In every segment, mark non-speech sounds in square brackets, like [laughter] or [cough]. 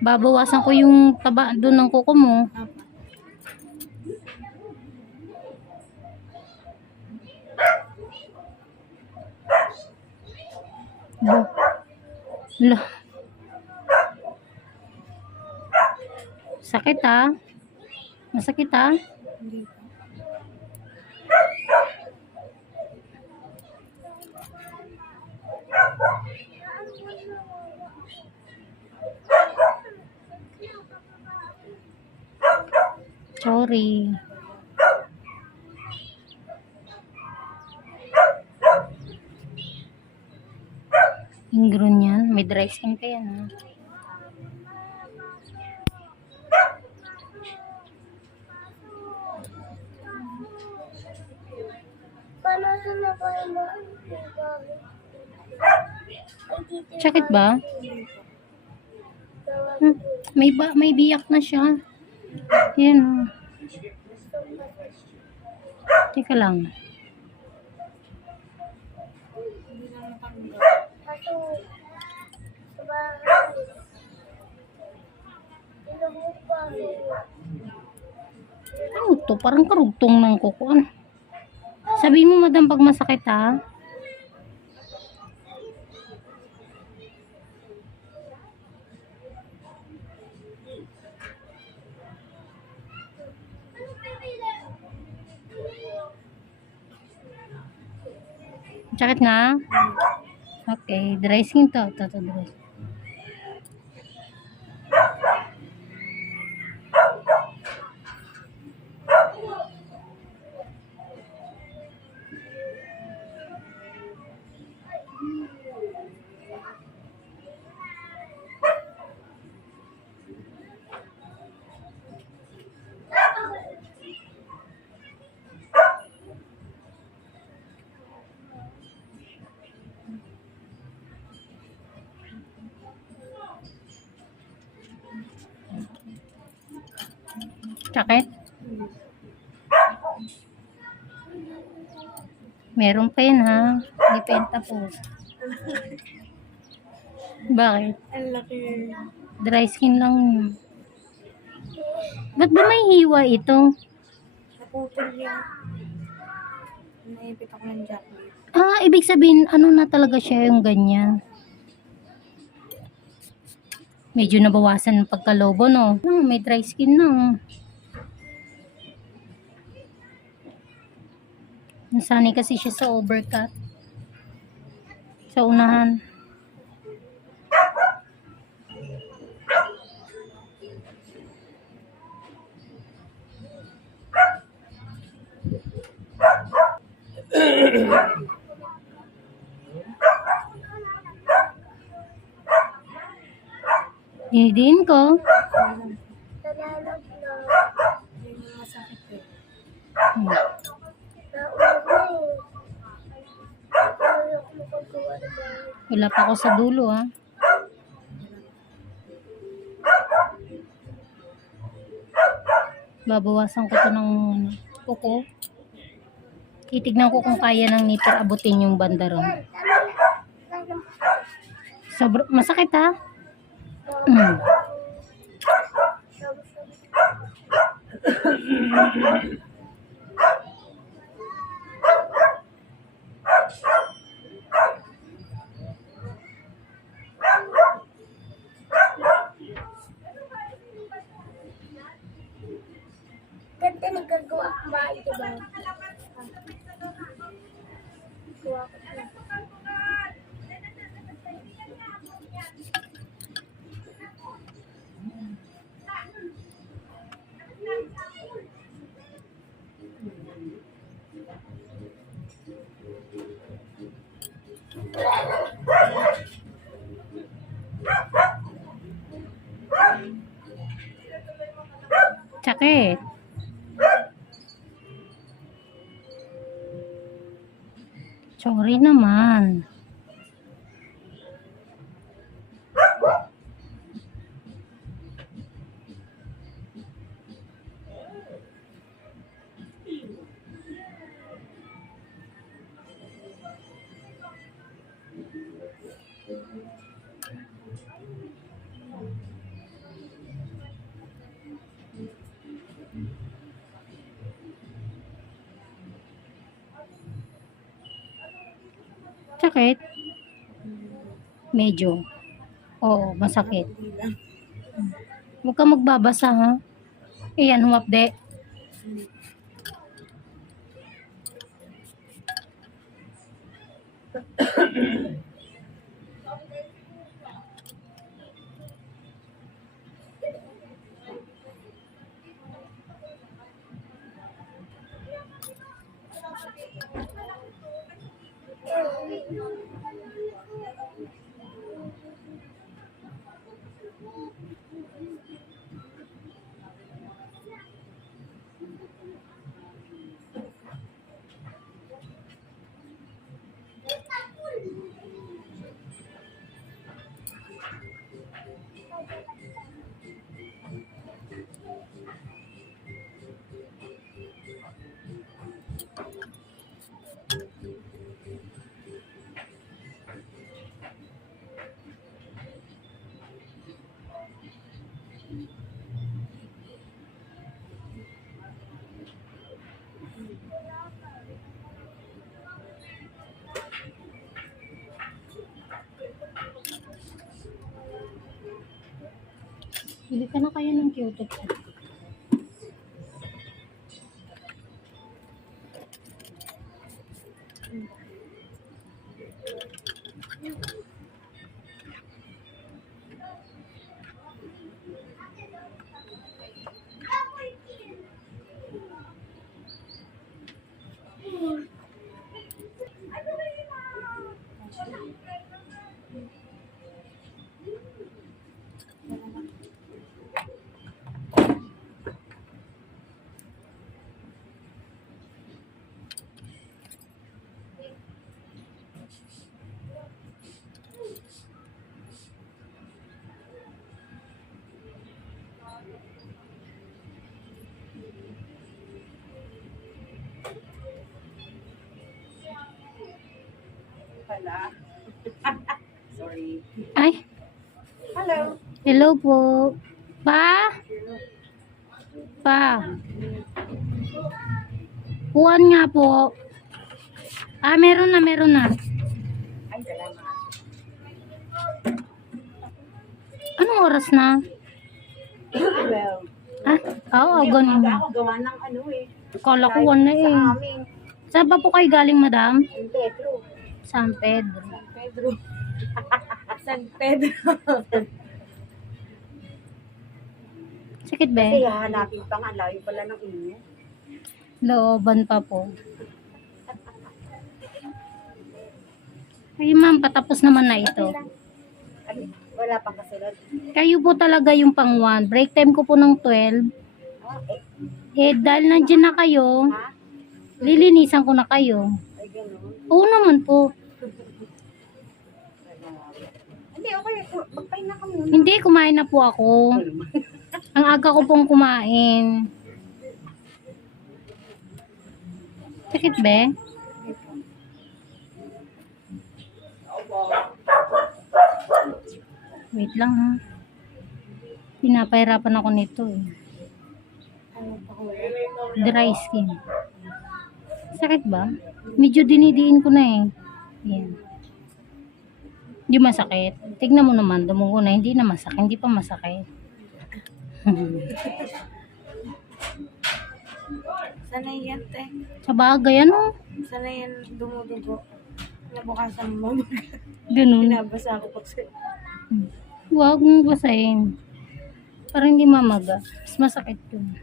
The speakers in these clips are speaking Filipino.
Babawasan ko yung taba doon ng kuko mo. Lo. Lo. Sakit ah. Masakit ah. Hindi pa. Sorry. Ingron yan. May dry skin ka yan ha. Na? Sakit ba? Pa. Hmm. May, ba, may biyak na siya. Yan oh. Teka lang. Ano to? Parang karugtong ng kuko. Ano? Sabihin mo madam pag masakit ha. Sakit na? Okay, dry skin to. Ito, ito, dry. Sakit? Hindi. Meron pa yun ha. Dependa po. Bakit? Ang laki. Dry skin lang yun. Ba't ba may hiwa ito? Naputol yan. Naipit ako ng jacket. Ah, ibig sabihin, ano na talaga siya yung ganyan? Medyo nabawasan ng pagkalobo, no? Ah, may dry skin na. oh. Nasanay kasi siya sa overcut. Sa unahan. Dinidiin ko. Nalalog na. Hindi mo masakit eh. Hmm. Nauna eh. Ayaw ko magagawa ng bahay. Wala pa ako sa dulo, ha. Babawasan ko to ng kuko. Titignan ko kung kaya ng nipper abutin yung banda ron. Sobra, masakit ha? Mm. Sakit. Sorry naman. Sakit? Medyo. Oo, masakit. Huwag ka magbabasa ha. Ayan, humapde. Bili ka na kaya ng cute. Pala. Hello. po. Pa? Pa? Puan nga po. Ah, meron na, meron na. Anong oras na? Ah, oo, oh, ganun. ako gawa ng ano eh. Kala ko one na eh. Saan pa po kayo galing, madam? San Pedro. San Pedro. San Pedro. [laughs] San Pedro. Sakit Kasi ba? hahanapin pa nga, layo pala ng inyo. Looban pa po. Ay, ma'am, patapos naman na ito. Ano, wala pang kasunod. Kayo po talaga yung pang one. Break time ko po ng 12. Ah, eh, dahil nandiyan na kayo, ha? lilinisan ko na kayo. Ay, ganun. Oo naman po. Hindi, okay. Magpahin na ka muna. Hindi, kumain na po ako. Ang aga ko pong kumain. Sakit ba? Wait lang ha. Pinapahirapan ako nito eh. Dry skin. Sakit ba? Medyo dinidiin ko na eh. Yan. Hindi masakit. Tignan mo naman, dumugo na. Hindi na masakit. Hindi pa masakit. [laughs] Sana yan, te. Sa bagay, ano? Sana yan dumudugo. Nabukasan mo. [laughs] Ganun. Binabasa ako pag Huwag mong basahin. Para hindi mamaga. Mas masakit yun.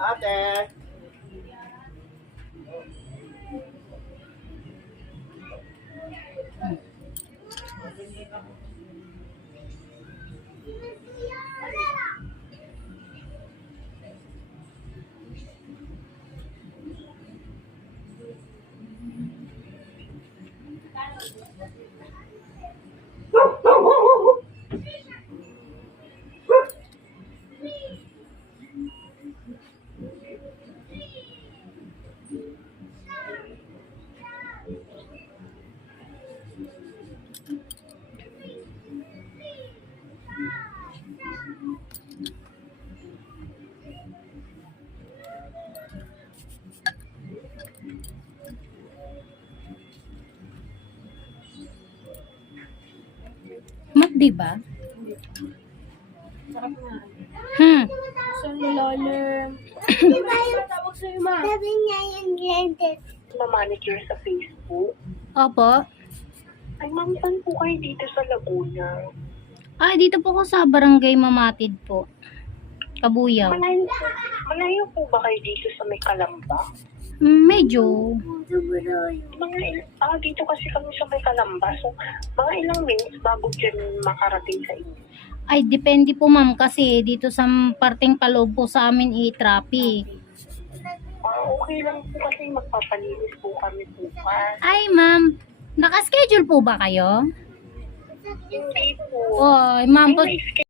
Ate. Ba? Sarap nga. Hmm. So, yung Tawag sa'yo, ma. sabi niya yung dentist? ma-manicure sa Facebook. Opo. Ay, ma'am, saan po kayo dito sa Laguna? Ay, dito po ko sa barangay Mamatid po. Kabuyaw. Malayo malayo po ba kayo dito sa may Kalamba? Medyo. Mga il- ah, dito kasi kami sa may Kalamba. So, mga ilang minutes bago dyan makarating sa inyo. Ay, depende po ma'am kasi dito sa parteng paloob po sa amin i-traffic. Ah, okay lang po kasi magpapalinis po kami bukas. Ay ma'am, nakaschedule po ba kayo? Hindi po. Oy, ma'am, Ay, may